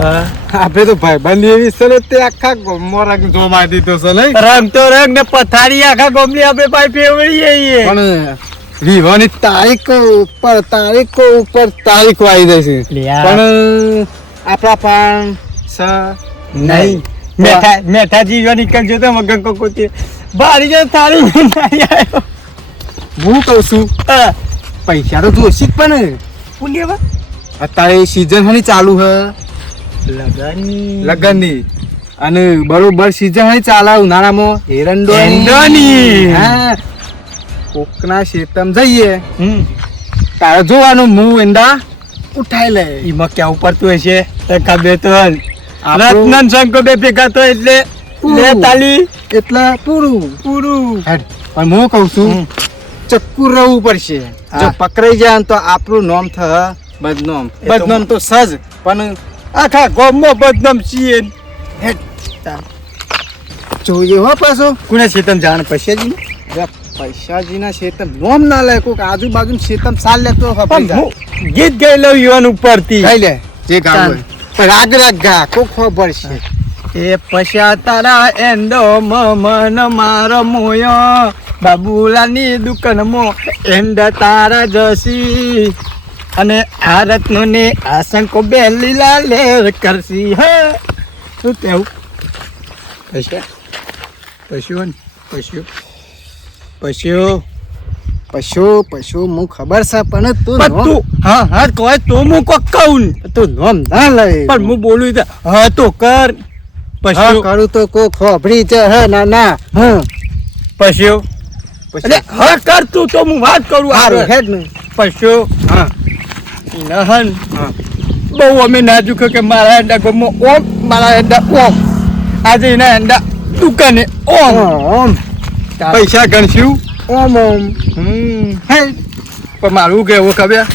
આપે તો ભાઈબંધ એવી છે તે આખા ગોમમાં રંગ જોવા દીધો છે નહીં રંગ તો રંગ ને પથારી આખા ગોમની આપણે ભાઈ ફેવડી પણ વિવાહની તારીખ ઉપર તારીખ આવી જશે પણ આપણા પણ નહીં મેઠાજી જો નીકળ જો તો મગન કોકોતી બારી જો થાળી નહીં આવ્યો હું કહું છું પૈસા તો જોશી જ પણ પુણ્યવા અત્યારે સીઝન હની ચાલુ હે લગનની અને બરોબર સીઝન હની ચાલે ઉનાળામાં એરંડોની હા કોકના શેતમ જઈએ તારે જોવાનું હું એંડા ઉઠાઈ લે એમાં ક્યાં ઉપર તું હશે ખબર તો રત્ન શંકો બે ભેગા તો એટલે તાલી એટલે પૂરું પૂરું પણ હું કઉ છું ચક્કુ રહેવું પડશે જો પકડાઈ જાય તો આપણું નામ થ બદનામ તો સજ પણ આખા ગામમાં બદનામ છીએ જોઈએ હો પાછો કોને શેતમ જાણ પૈસાજી પૈસાજીના શેતમ નોમ ના લે કોક આજુબાજુ શેતમ ચાલ લે તો ગીત ગાઈ લઉં યુવાન ઉપરથી ગાઈ લે જે ગાવ રાગ ગા કોક ખબર છે એ પૈસા તારા એન્ડો મન મારો મોયો બાબુલાની દુકાનમાં એન્ડ તારા જસી અને આ રત્નો ને આશંકો બે લીલા લેર કરશી હે શું કેવું પૈસા પશુ હું ખબર છે પણ તું હા કહે તો હું કોક કહું તું નોમ ના લે પણ હું બોલું તો હા તો કર પશુ કરું તો કોક ખબરી છે હે ના પશુ એટલે હા કર તું તો હું વાત કરું હારું હેડ ને પશુ હા નહન બહુ અમે નાજુક કે મારા એંડા ગમો ઓમ મારા એંડા ઓમ આજે એના એંડા દુકાને ઓમ પૈસા ગણશું ઓમ હે પણ મારું કેવું ખબર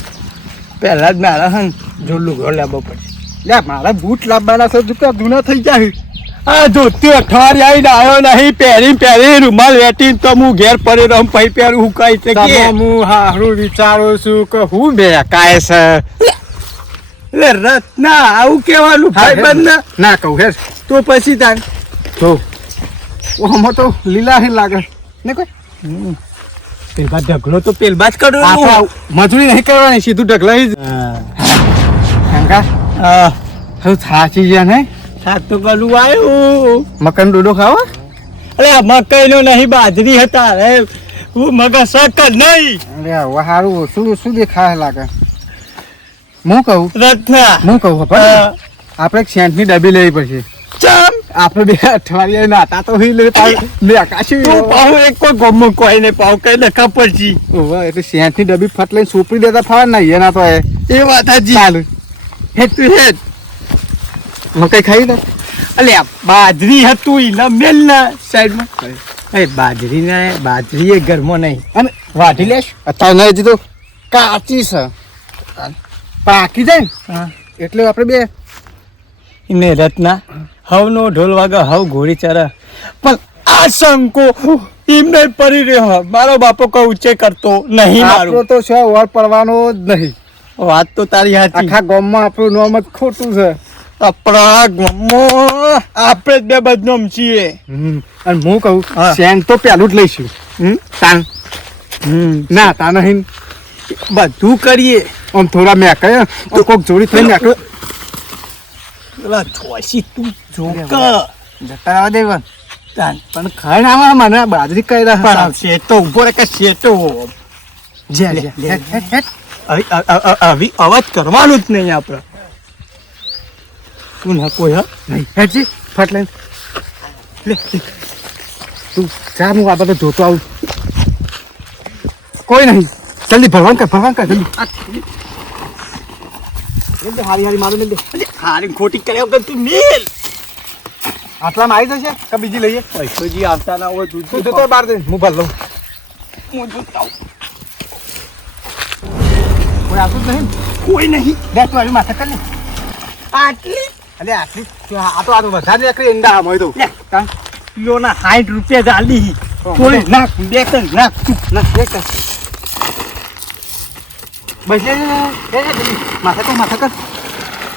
પહેલા જ મારા હન જો લુગડો લાવવો પડશે લે મારા બૂટ લાવવાના છે દુકા જૂના થઈ જાય આ ધોતી અઠવાડિયે આવીને આવ્યો નહીં પહેરી રૂમાલ વેટીને તો હું ઘેર પડી રહું પછી પહેરું હું કઈ છે હું હારું વિચારું છું કે હું બે કાય છે એટલે રત્ના આવું કેવાનું ભાઈ બંધ ના કહું હે તો પછી તાર તો ઓમાં તો લીલા હે લાગે ને કોઈ પેલબા ઢગલો તો પેલબા જ કરવાનો મજૂરી નહીં કરવાની સીધું ઢગલાઈ જ શંકા હવે થાચી ગયા ને શાક તો કરું આવ્યું મકાન ડોડો ખાવા અરે મકાઈ નો નહીં બાજરી હતા અરે હું મગા શાક નહીં અરે હવે સારું શું દેખાય લાગે હું કહું રત્ના હું કહું આપણે એક સેન્ટની ડબ્બી લેવી પડશે ચમ આપણે બે અઠવાડિયે નાતા તો લે આકાશી પાઉ એક કોઈ ગમો કોઈ ને પાઉ કઈ નખા પડશે એટલે સેન્ટની ડબ્બી ફટ લઈને સોપડી દેતા ફાવા નહીં એના તો એ વાત હાજી ચાલુ હેડ તું હેડ મકાઈ ખાઈ દે અલ્યા બાજરી હતું એના મેલ ના સાઈડમાં એ બાજરી એ ઘરમાં નહીં અને વાટી લેશ અત્યારે નહીં હજી તો કાચી છે પાકી જાય ને એટલે આપણે બે ને રત્ના હવ નો ઢોલ વાગે હવ ઘોડી ચરા પણ આ શંકો એમને પડી રહ્યો મારો બાપો કોઈ ઊંચે કરતો નહીં મારું તો છે વર પડવાનો જ નહીં વાત તો તારી હાચી આખા ગામમાં આપણું નામ જ ખોટું છે આપણા ગામમાં આપણે જ બે બદનામ છીએ અને હું કહું સેન્ટ તો પેલું જ લઈશું તાન ના તા નહીં બધું કરીએ આમ થોડા મેં કહે તો કોક જોડી થઈ મેં છોસી તું જોક જતા દેવા તાન પણ ખાઈ આવા મને બાજરી કહી રહ્યા પણ શેતો ઉભો રે કે શેતો આવી અવાજ કરવાનું જ નહીં આપણે તું ના કોઈ હા નહીં હેડજી ફટ લઈને લે તું જા હું આ બધું જોતો આવું કોઈ નહીં જલ્દી ભરવાન કર જલ્દી હારી મારું મિલ દે હારી ખોટી કર્યા વગર તું મેલ આટલામાં આવી જશે કે બીજી લઈએ પૈસો જી આવતા ના હોય તું તો બાર દે હું ભર લઉં હું જોતા કોઈ આવતું જ નહીં કોઈ નહીં દેખ તું આવી માથે કર ને આટલી અરે આટલી આ તો વધારે નીકળી ઈંડા આમ હોય તો કિલોના 60 રૂપિયા ચાલી થોડી નાખ બે કર નાખ ના દેખ બસ લે માથે કર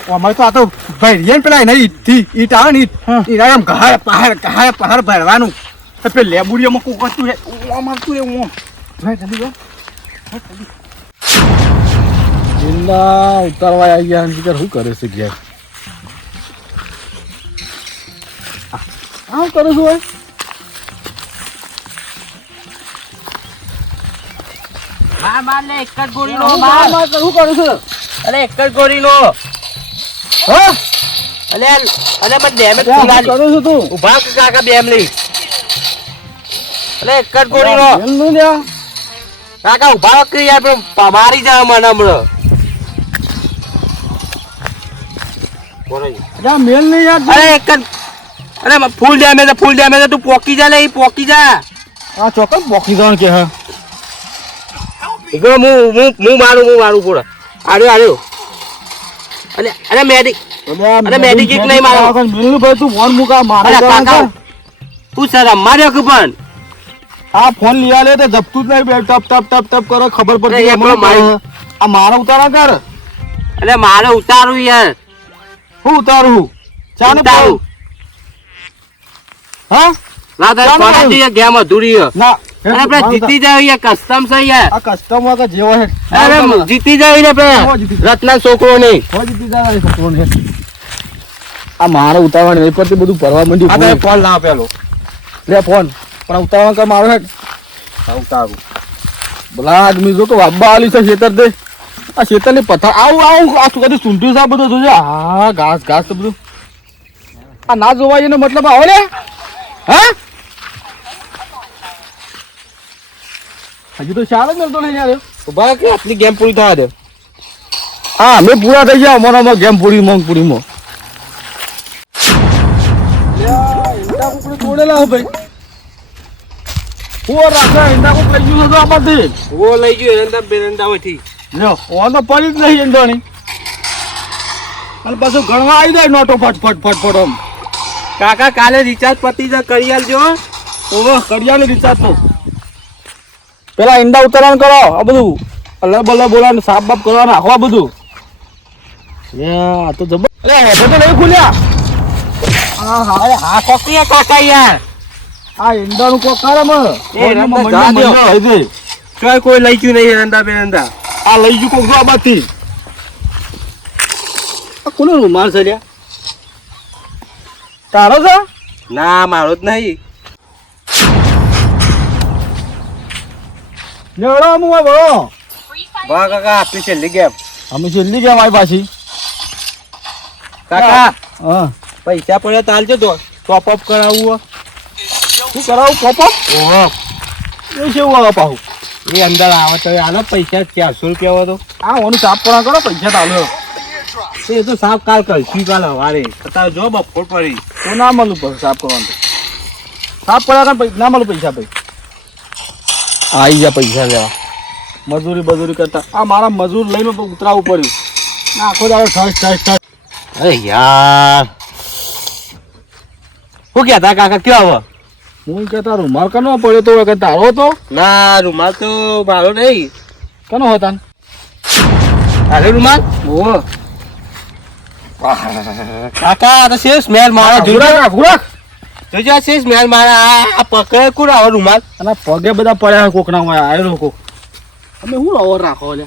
અમારે તો આ તો ભાઈ પેલા એના ઈટ આવે ને ઈટ એમ ઘાડ પહાડ ભરવાનું પેલા લેબુડીઓમાં કોકતું છે અમારતું એવું જલ્દી જો જિંદા ઉતારવા આવી ગયા ને શું કરે છે ઘેર આમ કરું છું ભાઈ માર લે એક જ ગોળીનો શું કરું છું અરે એક જ ગોળીનો હા અલે અલે મને ડેમેજ શું ફૂલાલી કરું છું તું ઉભા કે કાકા બેમ લઈ અલે એક જ ગોળીનો મેલનું લ્યા. કાકા ઉભા કે યાર મારી જા મને હમણાં લ્યા, મેલ નહીં યાર અરે એક જ અરે ફૂલ ડેમેજ તું પોકી જા લે પોકી જા આ ચોક્કસ બોકી જવાનું કે હા ઉભો હું મારું પૂરા આર્યો અલે અરે મેડિક અરે મેડિકેટ નહીં મારો. મેલનું ભાઈ તું ફોન મૂકા મારે અરે જવાનું કાકા છે. તું સર માર્યો કે પણ આ ફોન લઈ આલે તો જપતું જ નહીં બે ટપ કરો ખબર અરે પડતી એ પેલો મારી- આ મારા ઉતારા કર અલે મારે ઉતારું યાર હું ઉતારું ચાલો ઉતારું હા ના તારે ચાલો. કોને જોઈએ ગેમ અધૂરી છે. ના અરે આપણે જીતી જાય યાર કસ્ટમ છે યાર આ કસ્ટમર કે જેવો હે અરે જીતી જાય ને આપણે રત્ના છોકરો નહીં હો જીતી જવાય છોકરોને. આ મારે ઉતારવાનું નહીં પડતી બધું ભરવા માંડ્યું આ તારે ફોન લાવ પેલો લે ફોન પણ ઉતારવા કર મારો હેડ ઉતારું બોલા આદમી જો કે વાબ્બા આલી છે ખેતર દે આ ખેતર ની પથ્થર આવું આ શું કદી સૂંટ્યું છે આ બધું જોજે હા ઘાસ તો બધું આ ના જોવાય એનો મતલબ આવો ને હા હજુ તો ચાલ જ મળતો નહીં યાર ઉભા કે આટલી ગેમ પૂરી થવા દે હા મેં પૂરા થઈ ગયા મોનામાં ગેમ પૂરીમાં ઈંડા કુકડી તોડેલા હો ભાઈ હું રાખા ઈંડા કુક લઈ ગયું હતું આમાંથી ઓ લઈ ગયો એરંડા બેરંડા માંથી લ્યો ઓન તો પડી જ નહીં ઈંડાની અને પાછું ગણવા આવી જાય નોટો ફટ આમ કાકા કાલે રિચાર્જ પતી જાય કરી આલજો ઓહો કડિયાને રિચાર્જ તો પેલા ઈંડા ઉતારવાનું કરો આ બધું અલ્લા બલ્લા બોલાને સાફ બાપ કરવા નાખો આ બધું યા તો જબર અરે હવે તો નહીં ખુલ્યા અરે હા કોકી કાકા યાર આ ઈંડાનું કોક કરે મ એ રંડા જા દ્યો. ચોય કોઈ લઈ ગયું નહીં એરંડા બેરંડા આ લઈ ગયું કોક આ બાથી આ કોનો રૂમાલ છે લ્યા તારો છે ના મારો જ નહીં નેવડો મુ આ બરો વાહ કાકા આપણી છેલ્લી ગેમ અમે છેલ્લી ગયા મારી પાછી કાકા હા પૈસા પડ્યા તાલજો તો ટોપ અપ કરાવવું શું કરાવું પોપ ઓહો એ કેવું આવે પાહું એ અંદર આવે તો આનો પૈસા 400 રૂપિયા હતો આ ઓનું સાફ કરવા કરો પૈસા તાલ્યો એ તો સાફ કાલ કરશું કાલ હવારે તારે જો બપોર પડી તો ના મળું પણ સાફ કરવાનું સાફ કર્યા ના મળું પૈસા ભાઈ આવી ગયા પૈસા લેવા મજૂરી કરતા આ મારા મજૂર લઈને ઉતરાવવું પડ્યું ના આખો દાડો ઠસ અરે યાર શું કહેતા કાકા ક્યાં હવે હું કહેતા રૂમાલ કનો પડ્યો તો કે તારો હતો ના રૂમાલ તો મારો નહીં કનો હતા અરે રૂમાલ ઓ કાકા તો છે સ્મેલ મારા ઘુરાક જોજો છે સ્મેલ મારા આ પકડે કોણ આવો રૂમાલ અને પગે બધા પડ્યા કોકના માં આયરો કોક અમે હું ઓવર રાખો લે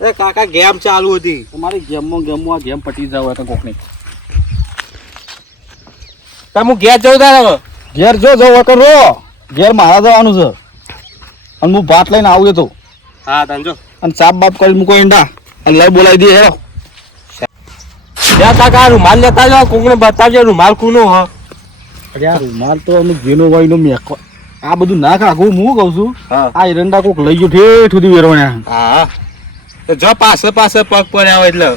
અરે કાકા ગેમ ચાલુ હતી તમારી ગેમમાં આ ગેમ પટી જાવ તો કોકની તમે ઘેર જવું તારે હવે ઘેર જો વખત રો ઘેર મારા જવાનું છે અને હું ભાત લઈને આવું તો હા તાંજો અને સાપ બાપ કરી મૂકો ઈંડા અને લઈ બોલાવી દે હેરો જ્યાં કાકા રૂમાલ લેતા જાઓ કોકને બતાવજો રૂમાલ કોનો હ અરે આ રૂમાલ તો અમે ઘેનો વાઈનો મેકો આ બધું ના કાઢું હું કહું છું હા આ એરંડા કોક લઈ ગયો ઠેઠ સુધી વેરવાણ્યા હા તો જો પાસે પગ પડ્યા હોય એટલે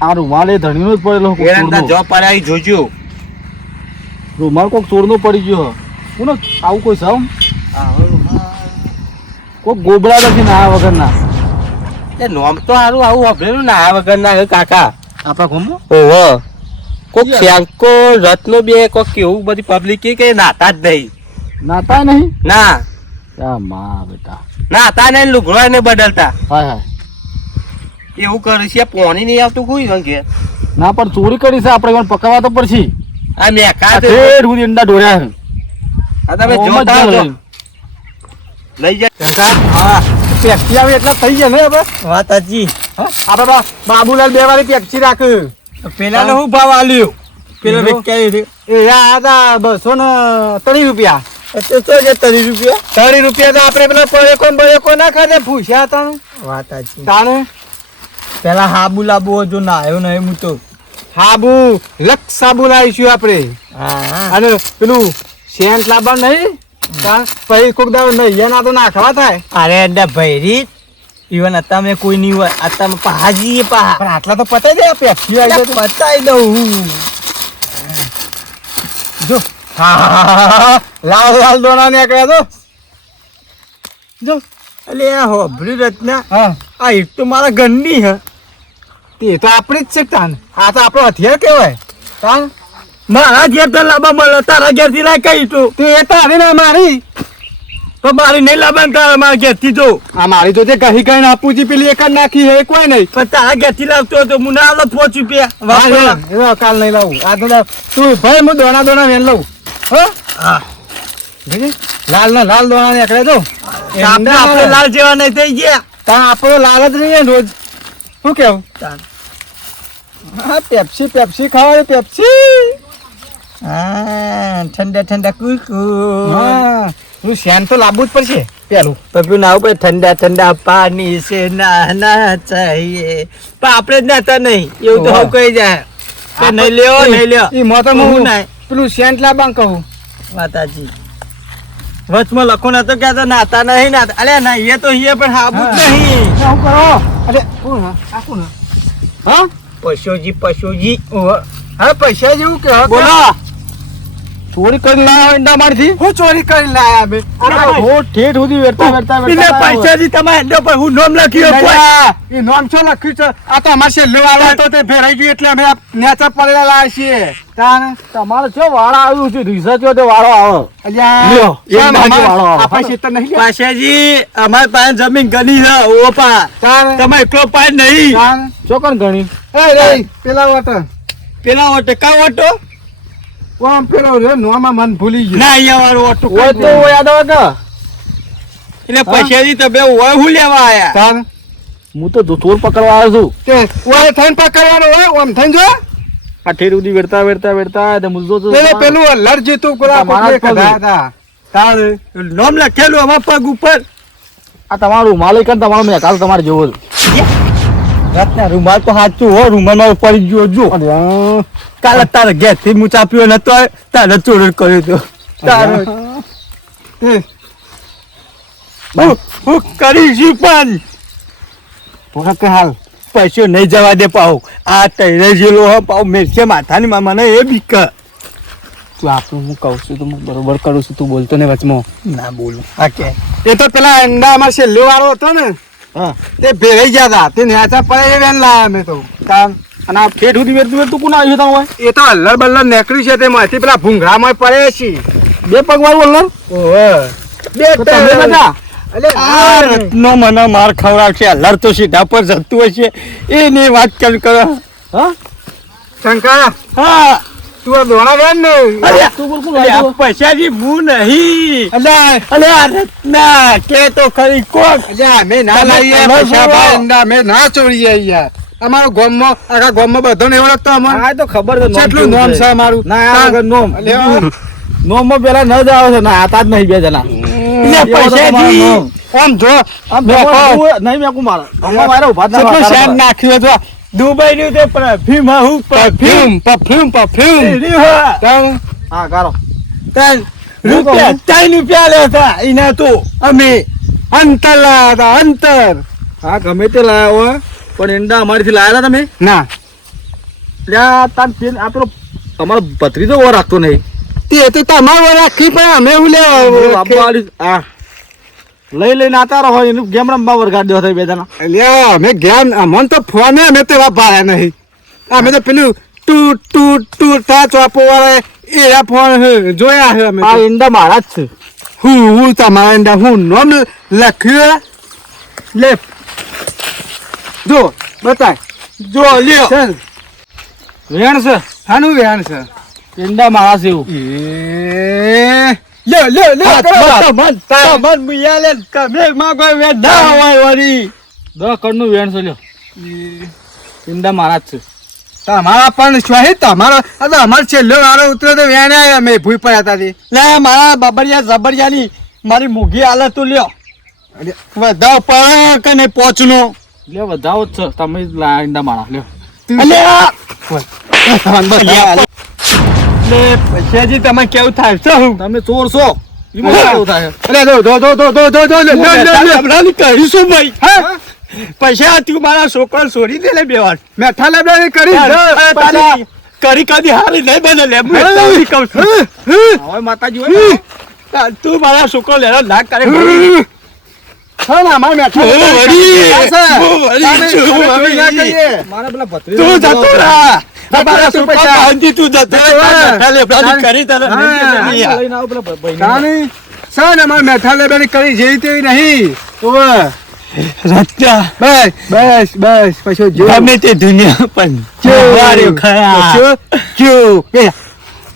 આ રૂમાલ એ ધણીનો જ પડેલો કોક એરંડા ચોરનો. જો પડ્યા એ જોજો રૂમાલ કોક ચોરનો પડી ગયો કોનો આવું કોઈ સાવ કોક ગોબડા નથી ના આ વગર ના એ નોમ તો સારું આવું વાપરેલું ને આ વગર ના કાકા આપણા ઘરમાં ઓહો કોક શેંકો રત્નો બે કોક કેવું બધી પબ્લિક કે નાતા જ નહીં નાતા નહીં ના આ માં બેટા નાતા નહીં લુગડો ને બદલતા હાય હાય એવું કરે છે પોણી નહીં આવતું કોઈ ઘેર ના પણ ચોરી કરી છે આપણે પણ પકડવા તો પડશે આ મેકા આ ઠેર સુધી ઈંડા ઢોર્યા છે આ તમે ઓમ જ જોતા ના છો. રહે. લઈ જાય હા પેપ્સી આવે એટલા થઈ ગયા ને હવે વાત સાચી. આપણે બાબુલાલ બે વાળી પેપ્સી રાખ્યું પેલાનો શું ભાવ આલ્યો? પેલો એનો? વેચાયો છે. એ આ હતા 230 રૂપિયા તો શું છે 30 રૂપિયા? 30 રૂપિયા તો આપણે પેલા બળેકો ના ખાધે ભૂસ્યા હતા વાત સાચી. તાણે પેલા હાબુ લાબુ જો ના આવ્યો ને હું તો. હાબુ લક્ષ સાબુ લાવીશું આપણે હા અને પેલું સેન્ટ લાવવા નહીં પછી કોક દાવ નહીં ના તો નાખવા થાય અરે અંડા ભૈરી ઈવન અત્યારે કોઈ નહીં હોય અત્યારે પહાજી પહા પણ આટલા તો પતાઈ દે પેપ્સી આવી જાય તો. પતાઈ દઉં. જો હા લાલ લાલ દોણા નીકળ્યા તો જો અલે આ હોભરી રચના હા આ એક તો મારા ઘરની હે. તે તો આપણી જ છે તાન આ તો આપણો હથિયાર કહેવાય તાન મારા ઘેર તો લાંબા મળે તારા ઘેર થી લાય કઈ તું તે તારી ના મારી તો મારી નહીં લાંબા તારા મારા ઘેર થી જો આ મારી તો જે કહી કહીને આપું છું પેલી એક જ નાખી હે કોઈ નહીં પણ તારા ઘેર થી લાવતો હતો હું ના આલો 5 રૂપિયા વાપરવા. એ કાલ નહીં લાવું આ તો તું ભાઈ હું દોણા દોણા વેન લઉં હો હા જોજે, લાલ ના લાલ દોણા નીકળે તો આપણે લાલ જેવા નહીં થઈ ગયા. તાન આપણો લાલ જ નહીં રોજ શું કેવું તાન. હા પેપ્સી પેપ્સી ખાવાની પેપ્સી હા ઠંડા ઠંડા કુકુ હા તું સેન તો લાવવું જ પડશે પેલું પપ્પુ ના ઉપર ઠંડા ઠંડા પાણી સે નહાના ચાહીએ પણ આપણે જ નાતા નહીં એવું તો હું કહી જાય કે નહીં લ્યો નહીં લ્યો ઈ મોતો હું હું નહીં પેલું સેન્ટ લાવવા કહું માતાજી વચમાં લખો ના તો ક્યાં તો નાતા નહીં નાતા અલે ના એ તો એ પણ હાબુ જ નહીં. શું કરો અરે કોણ હા આ કોણ હા પશુજી હા પૈસા જેવું કે બોલો ચોરી કરી લાવ્યા ઈંડા મારથી હું ચોરી કરી લાયા બે હો ઠેઠ સુધી વેરતા વેરતા એટલે વેરતા પૈસાજી તમારે એના પર હું નામ લખ્યું કોઈ એ નોમ છો લખ્યું છે આ તો અમાર છેલ્લો વાળો હતો તે ફેરાઈ ગયું એટલે અમે આ નેચા પડેલા લાયા છીએ તાને તમારે છે વાળા આવ્યું છે રિસર્ચ હોય તો વાળો આવે અલ્યા લ્યો, એક કેમ બાજુ અમાર- વાળો આવે. આ પૈસા તો નહીં લ્યા. પાછાજી અમારી પાસે જમીન ઘણી છે ઓપા તાને તમે એકલો પાય નહીં તાને ચોકન ગણી એ રે પેલા વાટા પેલા ઓટો કા ઓટો ઓમ પેલો રે નોમાં મન ભૂલી ગયું ના અહીંયા વાળો ઓટો હોય તો યાદ આવે કે એટલે પૈસાજી તમે હોય હું લેવા આયા તાને હું તો ચોર પકડવા આવ્યો છું તે ઓય થઈને પકડવાનું હોય ઓમ થઈને જો આ ઠેર સુધી વેરતા વેરતા વેરતા તે મુદ્દો તો પેલે પેલું અલર્જી તું કોલા તમારા જ કોકને પગ. કઢા હતા તાને નામ લખેલું અમારા પગ ઉપર આ તમારું માલિક અને તમારો મેં કાલ તમારે જોવો રાતના રૂમાલ તો સાચું હો રૂમાલ માં પડી ગયો જો કાલે તારે ઘેર થી હું ચાપ્યો નતો તારે ચોર કર્યો તો તારે હું કરીશું પણ પોરા કે હાલ પૈસો નહીં જવા દે પાઉ આ તૈરે જેલો હો પાઉ મેરશે માથાની મને એ બીક તું આપણું હું કહું છું તો હું બરોબર કરું છું તું બોલતો ને વચમાં ના બોલું આ કે એ તો પેલા અંડા અમાર છેલ્લો વાળો હતો ને હા તે ભેરાઈ ગયા હતા તે નેચા પડે એ વેન લાયા અમે તો તાન અને આ ઠેઠ સુધી વેરતું વેરતું કોણ આવ્યું તમે એ તો અલ્લર બલ્લર નીકળ્યું છે તેમાંથી પેલા ભૂંગળામાં પડે છે બે પગ વાળું અલ્લર ઓહે બે તમે નતા અલે આ રત્નો મને માર ખવડાવશે હલર તો સીધા પર જતું હશે એની વાત કર કરો હા શંકર હા તું આ દોણા વેન ને અરે તું બોલ કોણ અરે આ આવ્યું પૈસાજી હું નહીં અલ્યા અરે આ રત્ના કે તો ખરી કોક અલ્યા અમે ના તમે લાવીએ તમે પૈસા બોલો. ભાઈ અંડા અમે ના ચોરીએ યાર અમારો ગામમાં આખા ગામમાં બધાને ઓળખતો અમને આ તો ખબર છે કેટલું નામ છે અમારું ના આ વગર નોમ અલ્યા નોમ માં પેલા ન જ આવે છે ના આતા જ નહીં બે જણા એટલે પૈસાજી આમ જો આમ બેઠો. નહીં મેં મારા હમણાં મારા ઉભા જ ના કેટલું થવા શાન તારા નાખ્યું હતું દુબઈ નું તે પરફ્યુમ હું પરફ્યુમ પરફ્યુમ પરફ્યુમ તાન હા ગારો રૂપિયા 3 રૂપિયા લેતા એના તો અમે અંતર લાયા હતા અંતર હા ગમે તે લાયા હોય પણ ઈંડા અમારીથી લાયા હતા તમે ના ત્યાં તાર પેલ આ પેલો તમારો ભત્રીજો ઓર રાખતો નહીં તે તો તમારો રાખી પણ અમે હું લેવા બાપા આ લઈ લઈને આતા રહો એનું ગેમ રમવા વરગાડ દેવા થાય બે જણા અલ્યા અમે જ્ઞાન અમન તો ફોને અમે તો વાપર્યા નહીં અમે તો પેલું ટૂટ ટૂટ ટૂટ તા ચોપો વાળા એરા ફોન જોયા છે અમે આ તો. ઈંડા મારા જ છે હું તમારા અંદર હું નામ લખ્યું લે જો બતાય જો લ્યો ચાલ વેણ છે આનું વેણ છે ઈંડા મારા છે એવું લ્યો લ્યો લ્યો કરો. મન મુયાલે કમે માં કોઈ વે ના હોય વળી 10 કરોડનું વેણ છે લ્યો ઈંડા મારા જ છે તમારા પણ શોહિત તમારો આ તો અમાર છેલ્લો વારો ઉતર્યો તો વેણ આવ્યા મેં ભૂઈ પડ્યા હતા તે. લે મારા બાબરિયા જબરિયાની મારી મૂગી હાલત તું લ્યો વધાવ પર કે નહીં પહોંચનો લ્યો વધાવો જ છે તમે જ લાયા ઈંડા મારા લ્યો અલ્યા બસ. લે પૈસાજી તમે કેવું થાય છે હું તમે ચોર છો એમાં કેવું થાય અરે દો દો દો દો દો દો દો લે, લે, લે, લે. લબડાની કરીશું ભાઈ હા પૈસા તું મારા છોકરા છોડી દે લે બે વાર મેઠા લેબડાની કરી તારી કરી કદી હારી નહીં બને લે હું એટલું કહું છું હવે માતાજી હોય તું મારા છોકરો લેરો ના કરે ભાઈ. હા ને અમાર મેઠા હું લેબડાની વળી, કરી છે. હું વળી છું, તમે હું ચોરી ના વળી. કરીએ. મારા પેલા ભત્રીજા તું જતો રહા મારા તું છોકરા પૈસા. બાંધી તું જતો રહે. હા. તારા લેબડાની કરી તને નહીં હા. દેતા નહીં યાર. લઈને આવો પેલા ભાઈ કાની છે ને અમાર મેઠા લેબડાની કરી જેવી તેવી નહીં ઓવે. રત્યા બસ બસ બસ પછી જો ગમે તે દુનિયા પણ જો. માર્યો ખરા જો એ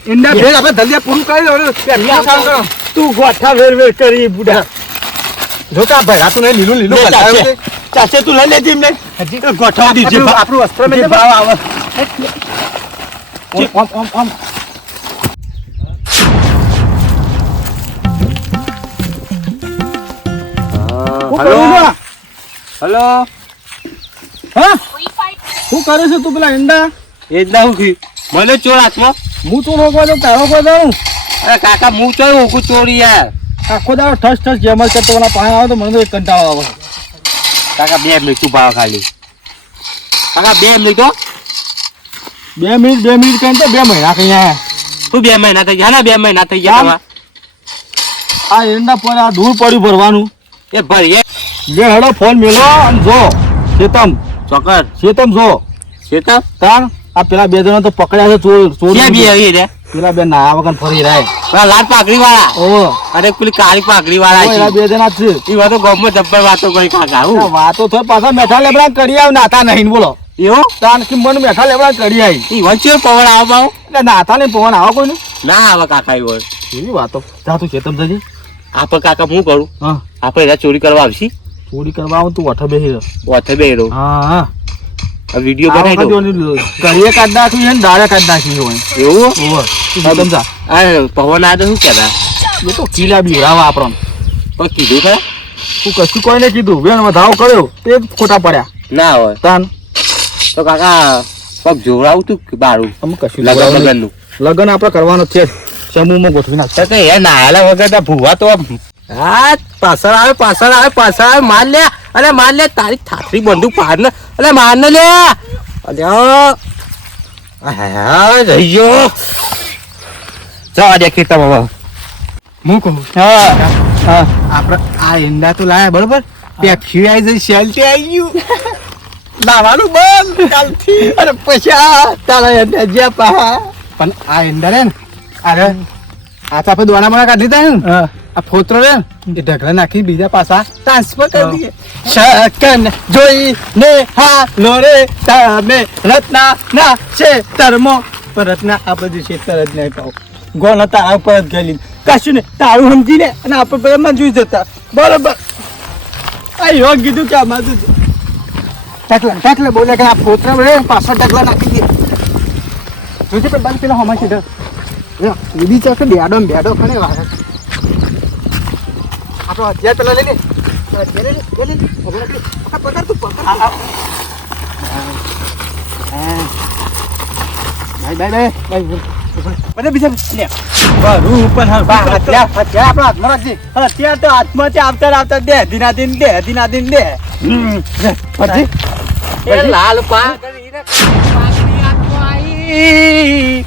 ઇન્ડા ભેળ આપણે ધલિયા પૂરું કરી દો પેલા કામ કરો તું ગોઠા વેર વેર કરી બુડા જોતા ભાઈ રાતું નહીં લીલું લીલું લે, બતાવ્યું ચાચે. તે. ચાચે તું લઈ લેજે એમને ગોઠા દીજે આપણું આપણું વસ્ત્ર મેં જે ભાવ આવે ઓમ ઓમ ઓમ હલો હલો હા શું કરે છે તું પેલા ઈંડા એ જ ના હું કી મને ચોર હાથમાં હું ચોર હોગવા દઉં તારો કોઈ દઉં અરે કાકા હું ચોર હું ચોરી યાર આખો દાડો ઠસ ઠસ જેમલ કરતો પેલા પાણી આવે તો મને તો એક કંટાળો આવે કાકા 2 મિનિટ તું ભાવ ખાલી કાકા 2 મિનિટ હો 2 મિનિટ કહીને તો 2 મહિના કઈ આયા તું 2 મહિના થઈ ગયા ને 2 મહિના થઈ ગયા તમારા. આ ઈંડા પર આ દૂર પડ્યું ભરવાનું એ ભરીએ લે હેડો ફોન મેલો અને જો શેતમ ચોકર શેતમ જો શેતા તાણ આ પેલા બે જણા તો પકડ્યા છે ચોર ચોર ક્યાં બી આવી રે પેલા બે નાયા વગર ફરી રહ્યા પેલા લાલ પાઘડી વાળા ઓ અરે પેલી કાળી પાઘડી વાળા એલા છે બે જણા જ છે એ વાતો ગમમાં જબ્બર વાતો કરી કાકા આ હું વાતો થઈ પાછા મેઠા લેબડા કરી આવ નાતા નહીં બોલો એવું તાન કે મને મેઠા લેબડા કરી આવી ઈ વચ્ચે પવન આવો બાવ એટલે નાતા ને પવન આવો કોઈ ના આવે કાકા એ હોય એવી વાતો જા તું ચેતમ જજે આપણે કાકા હું કરું હા આપણે એના ચોરી કરવા આવશી ચોરી કરવા આવું તું વઠે બેસી રહ્યો ઓથે બે રહો હા હા આ વિડીયો આ બનાવી વખતે દો ઓલી ઘડીએ કાઢ નાખ્યું છે ને દાડે કાઢ નાખ્યું હોય એવું ઓવર તું ચેતમ જા આ પવન આવે તો શું કહેતા એ તો કિલા બીવડાવા આપણને પણ કીધું ખરા તું કશું કોઈને કીધું વેણ વધાવો કર્યો તે જ ખોટા પડ્યા ના હોય તાન તો કાકા પગ જોવડાવું તું કે બારું અમે કશું લગન જોવાનું લગન નું નહીં. લગન આપણે કરવાનો છે જ. સમૂહમાં ગોઠવી નાખ તો એ નાયાલા વગર તો ભૂવા તો હા પાછળ આવે માર લે અરે માર લે તારી થાથરી બંદૂક પાડ ને અરે માર ને લે અરે હા રહી ગયો જવા દે ખેતર બાબા હું કહું હા હા આપણે આ ઈંડા તો લાયા બરોબર પેપ્સી આવી જઈ શેલ્ટી આવી ગયું નાવાનું બંધ કાલથી અરે પૈસા તારા એને જ્યાં પા પણ આ ઈંડા રે ને અરે આ તો આપણે દોણા બોણા કાઢી દીધા ને હા આ ફોતરો રે ને એ ઢગલા નાખી બીજા પાછા ટ્રાન્સફર કરી દઈએ શકન જોઈ ને હા લોરે તમે રત્ના ના છે તરમો પણ રત્ના આ બધું છે તરત નહીં પાવ ગોળ તારા ઉપર જ ગયેલી કશું ને તારું સમજીને અને આપણે બધા મંજૂર જતા બરોબર આ યોગ કીધું કે આમાં તો ઢગલા બોલે કે આ ફોતરા રે પાછા ઢગલા નાખી દે જોજે પણ બાલ પેલા હમા છે એ બી ચાકે બેડો ખને વાગે આપણો હથિયાર પેલા લઈ લે હથિયાર લઈ લે પકડ તું પકડ ભાઈ બધા બીજા લે બરું ઉપર હથિયાર આપણો હાથમાં રાખજે અત્યારે તો હાથમાંથી આવતા દે દિના દિન દે પછી એ લાલ પાઘડી ને પાઘડી હાથમાં આઈ.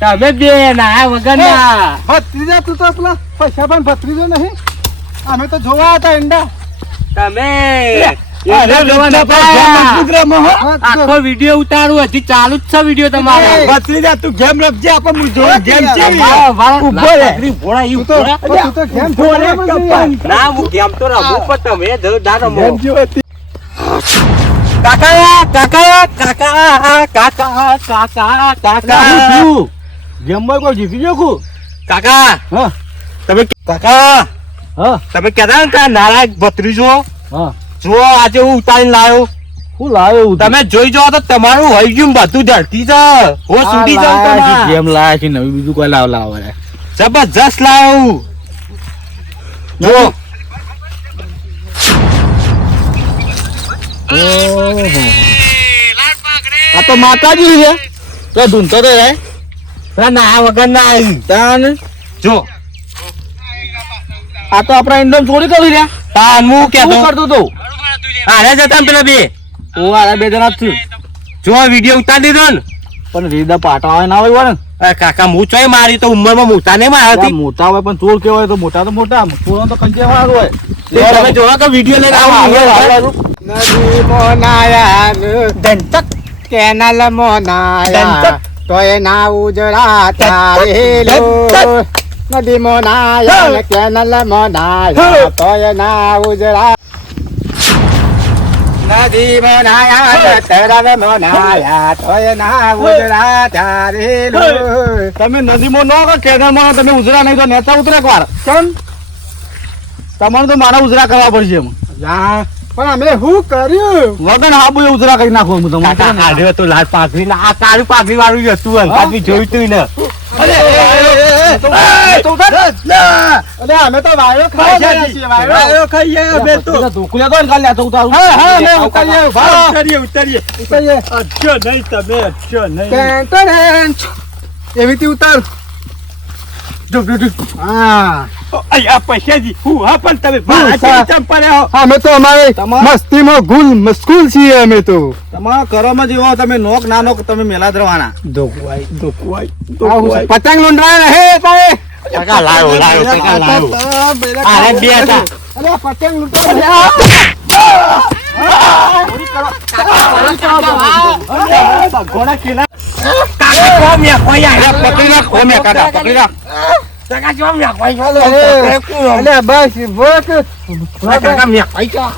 તમે બે ના વગર ના ભત્રીજા તું તો પેલા પૈસા પણ ભત્રીજો નહીં અમે તો જોવા હતા ઈંડા તમે હા, આખો વિડીયો ઉતારું હજી ચાલુ જ છે વિડીયો તમારો ભત્રીજા તું ગેમ રમજે આપણે ગેમ છે ઉભો રે ભોળા ઈ ઉભો રે. તું તો કેમ ભોળે કપન. ના હું ગેમ તો રમું પણ તમે ના રમો ગેમ જેવો હતી કાકા કાકા કાકા કાકા કાકા કાકા ગેમમાં કોઈ જીતી ગયો કુ કાકા હા તમે કાકા હા તમે કહેતા ને કે નારાયક ભત્રીજો હા જો આજે હું ઉતારીને લાવ્યો શું લાવ્યો તમે જોઈ જાઓ તો તમારું હોય ગયું બધું ધરતી છે હું સુધી જાઉં તમારે ગેમ લાયા છે નવી બીજું કોઈ લાવ જબરજસ્ત લાવ્યો જો આ તો માતાજી છે તો ધૂનતો તો રે ના વગર ના આવી તાન જો આ તો આપણા ઇન્ડમ ચોરી કરી રહ્યા તાન હું શું કેતો કરતો તો આરે જતા પેલા બે ઓ આ બે જણા જ જો વિડીયો ઉતારી દીધો ને પણ રીદા પાટા આવે ના હોય ને અરે કાકા હું ચોય મારી તો ઉંમરમાં મોટા ને મારતી મોટા હોય પણ ચોર કેવાય તો મોટા ચોરો તો કંચે વાળા હોય તમે જોવા કે વિડીયો લઈને આવો નદી મોનાયા ધંતક કેનાલ મોનાયા ધંતક. તોય ના ઉજળા તારેલો નદી મોનાયા કેનાલ મોનાયા તોય ના ઉજળા નદી મોનાયા તરલ મોનાયા તોય ના ઉજળા તારેલો તમે નદીમાં ન કરો કેનાલમાં તમે ઉજરા નહીં તો નેતા ઉતરે એક વાર કેમ તમારે તો મારા ઉજરા કરવા પડશે એમ લા, પણ અમે શું કર્યું વગર હાબુ એ ઉજરા કરી નાખો હું કાકા તમારે આડ્યો તો લાલ પાઘડી ના આ કાળું પાઘડી વાળું જ હતું અંકાથી જોયું તું ને અરે અમે તો વાયરો ખાઈ ગયા છીએ, વાયરો ખાઈએ ઢોકળિયા તો ને કાલે આ તો ઉતારું હા હા અમે ઉતારીએ ભાવ ઉતરીએ ઉતરીએ ઉતારીએ અચ્છો નહીં તમે અચ્છો નહીં ટેન ટેન. એવી રીતે ઉતાર હા આ પૈસાજી હું હા પણ તમે હા. ચંપા રહ્યો અમે તો અમારે મસ્તીમાં ગુલ મસ્કૂલ છીએ અમે તો તમારા ઘરોમાં જેવો તમે નોક ના નોક તમે મેલા ધરવાના પતંગ લૂંટવાય હે તારે કાકા લાયો લાયો કાકા લાયો અરે બે હતા અરે પતંગ લૂંટવાય કાકા કોમ્યા કોઈ આયા પકડી રાખ કોમ્યા કાકા પકડી રાખ કાકા કોમ્યા કોઈ અરે બસ બસ કાકા મ્યા કોઈ કા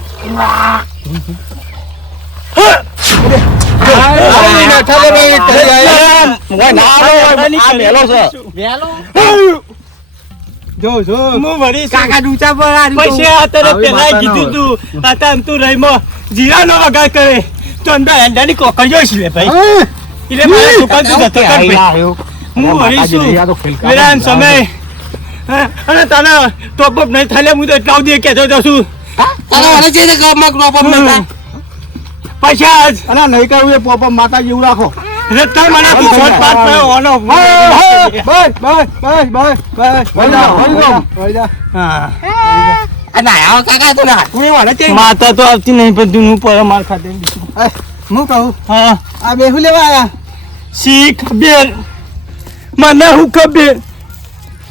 જો જો કાકા ડૂચા પર પૈસા અત્યારે પેલા કીધું તું અત્યારે તું રહીમાં જીરાનો વગાડ કરે તો અંદર અંડાની કોકરીઓ છે લે ભાઈ એટલે મારે દુકાન તો જતો કર ભાઈ હું ભરીશું વિરાન સમય અને તને ટોપ અપ નહીં થાય હું તો એટલા દે કહેતો તો છું પૈસા જ અને નહીં કરવું એ પોપ માતા જેવું રાખો રત્તા મને તું છોડ પાસ થયો ઓનો બસ બસ બસ બસ બસ વળી જા હા અને આવો કાકા તો ના તું વાળે તે માતા તો આવતી નહીં પણ તું હું પર માર ખાતે હું કહું હા આ બેહુ લેવા આયા શીખ બેર મને હું ખબર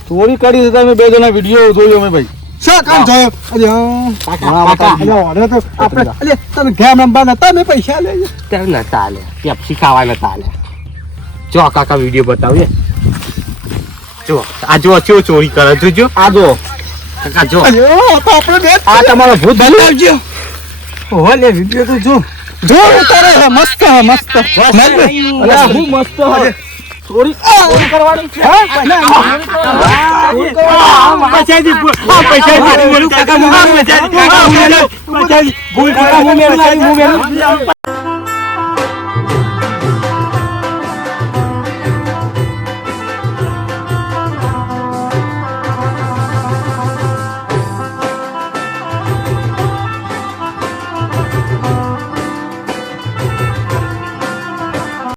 ચોરી કરી છે તમે બે જણા વિડીયો જોયો મેં ભાઈ શું કામ થયો અરે ઓર્ડર તો આપણે અરે તમે ગેમ રમવા નતા મેં પૈસા લઈ તેમ ન ચાલે પેપ્સી ખાવા ન ચાલે જો કાકા વિડીયો બતાવીએ જો આ જો ચો ચોરી કરે જોજો આ જો કાકા જો આપણે આ તમારો ભૂત બતાવજો ઓહો લે વિડિયો તો જો જો ઉતારે છે મસ્ત છે મસ્ત અરે હું મસ્ત હે ચોરી કરવાની છે પૈસાજી પૈસાજી કાકા હું પૈસાજી ભૂલ કાકા હું મેલું